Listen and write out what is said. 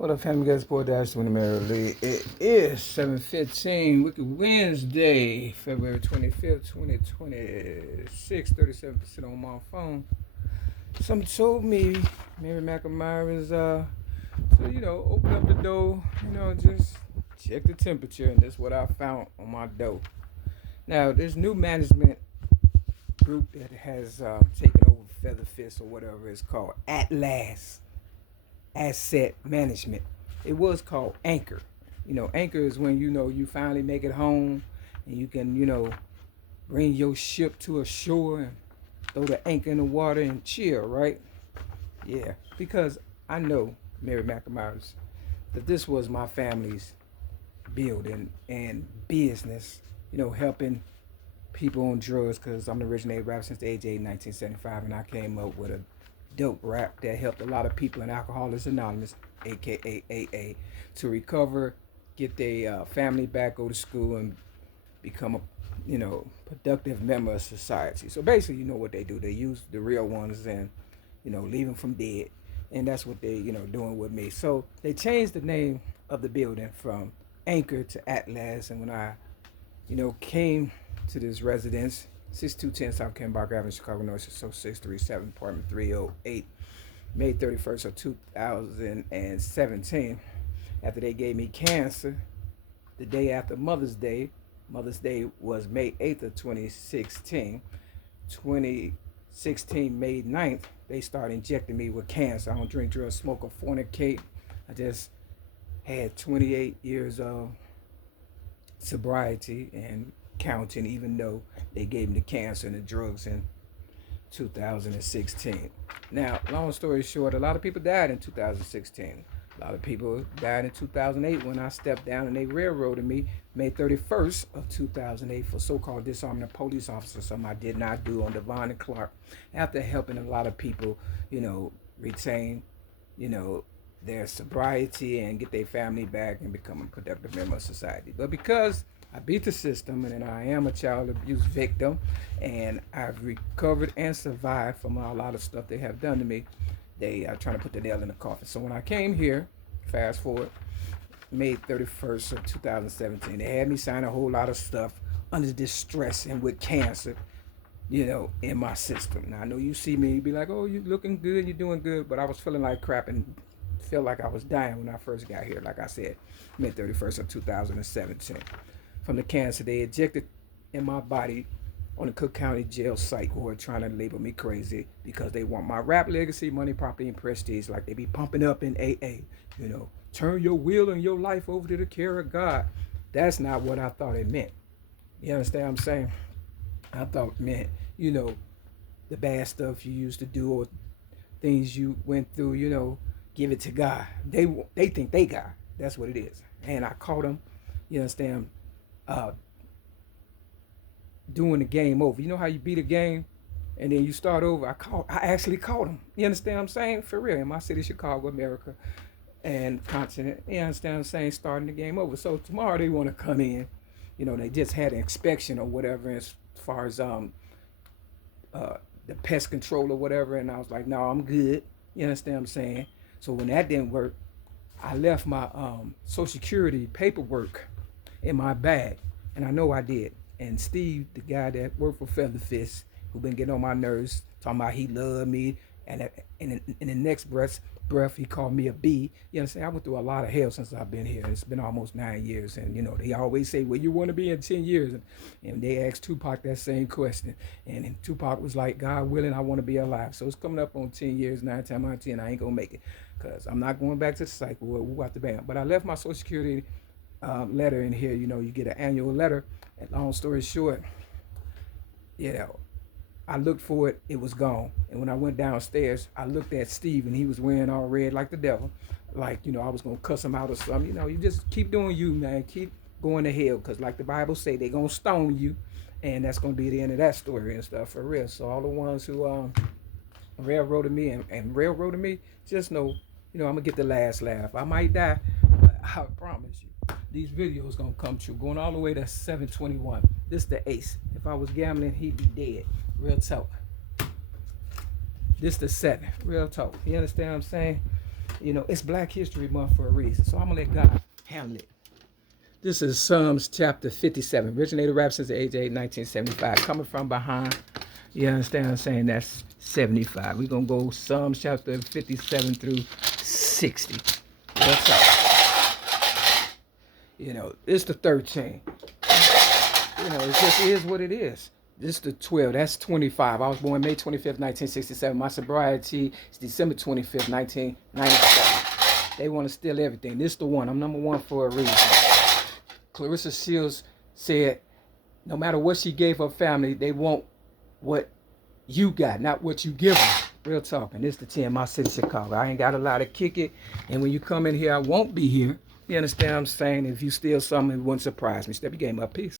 What up, family guys? Boy Dash to Lee. It is 7:15, Wicked Wednesday, February 25th, 2026. 37% on my phone. Something told me Mary McNamara is open up the door, just check the temperature, and that's what I found on my dough. Now, this new management group that has taken over Featherfist or whatever it's called, at last, asset management. It was called Anchor. Anchor is when you finally make it home and you can, bring your ship to a shore and throw the anchor in the water and chill, right? Yeah, because I know, Mary McNamara's, that this was my family's building and business, helping people on drugs because I'm the originator rap since the age of 1975, and I came up with a dope rap that helped a lot of people in Alcoholics Anonymous, aka AA, to recover, get their family back, go to school, and become a productive member of society. So basically, you know what they do? They use the real ones and leave them from dead, and that's what they doing with me. So they changed the name of the building from Anchor to Atlas, and when I came to this residence, 6210 South Kennebunk Avenue, Chicago, North, 63637, apartment 308, May 31st of 2017. After they gave me cancer, the day after Mother's Day. Mother's Day was May 8th of 2016. 2016, May 9th, they started injecting me with cancer. I don't drink, drugs, smoke, or fornicate. I just had 28 years of sobriety and counting, even though they gave me the cancer and the drugs in 2016. Now, long story short, a lot of people died in 2016. A lot of people died in 2008 when I stepped down and they railroaded me May 31st of 2008 for so-called disarming a police officer, something I did not do on Devon and Clark, after helping a lot of people, retain, their sobriety and get their family back and become a productive member of society. But because I beat the system and I am a child abuse victim and I've recovered and survived from a lot of stuff they have done to me, they are trying to put the nail in the coffin. So when I came here, fast forward, May 31st of 2017, they had me sign a whole lot of stuff under distress and with cancer, in my system. Now I know you see me, you be like, oh, you looking good, you're doing good, but I was feeling like crap and felt like I was dying when I first got here. Like I said, May 31st of 2017. From the cancer they injected in my body on the Cook County jail site, who are trying to label me crazy because they want my rap legacy, money, property, and prestige, like they be pumping up in AA. Turn your will and your life over to the care of God. That's not what I thought it meant. You understand what I'm saying? I thought it meant, the bad stuff you used to do or things you went through, give it to God. They think they God. That's what it is. And I caught them, you understand, doing the game over. You know how you beat a game and then you start over? I actually caught them. You understand what I'm saying? For real. In my city, Chicago, America, and continent. You understand what I'm saying? Starting the game over. So tomorrow they want to come in. They just had an inspection or whatever as far as the pest control or whatever. And I was like, no, I'm good. You understand what I'm saying? So when that didn't work, I left my Social Security paperwork in my bag. And I know I did. And Steve, the guy that worked for Featherfist, who been getting on my nerves, talking about he loved me, and in the next breath, he called me a B. You understand? I went through a lot of hell since I've been here. It's been almost 9 years, and they always say, "Where you want to be in 10 years?" And they asked Tupac that same question, and Tupac was like, "God willing, I want to be alive." So it's coming up on 10 years, 9 times out of 10, I ain't gonna make it, cause I'm not going back to the cycle. We're out the band. But I left my Social Security letter in here. You get an annual letter. And long story short, I looked for it, it was gone. And when I went downstairs, I looked at Steve and he was wearing all red like the devil. Like, I was going to cuss him out or something. You just keep doing you, man. Keep going to hell. Because like the Bible say, they're going to stone you. And that's going to be the end of that story and stuff, for real. So all the ones who railroaded me and railroaded me, just know, I'm going to get the last laugh. I might die, but I promise you, these videos going to come true. Going all the way to 721. This the ace. If I was gambling, he'd be dead. Real talk. This the 7. Real talk. You understand what I'm saying? You know, it's Black History Month for a reason. So I'm going to let God handle it. This is Psalms chapter 57. Originated rap since the age of 8, 1975. Coming from behind. You understand what I'm saying? That's 75. We're going to go Psalms chapter 57 through 60. That's all. You know, it's the 13. You know, it just is what it is. This is the 12. That's 25. I was born May 25th, 1967. My sobriety is December 25th, 1997. They want to steal everything. This is the one. I'm number one for a reason. Clarissa Shields said, no matter what she gave her family, they want what you got, not what you give them. Real talking. This is the 10, my city, Chicago. I ain't got a lot to kick it. And when you come in here, I won't be here. You understand what I'm saying? If you steal something, it wouldn't surprise me. Step your game up. Peace.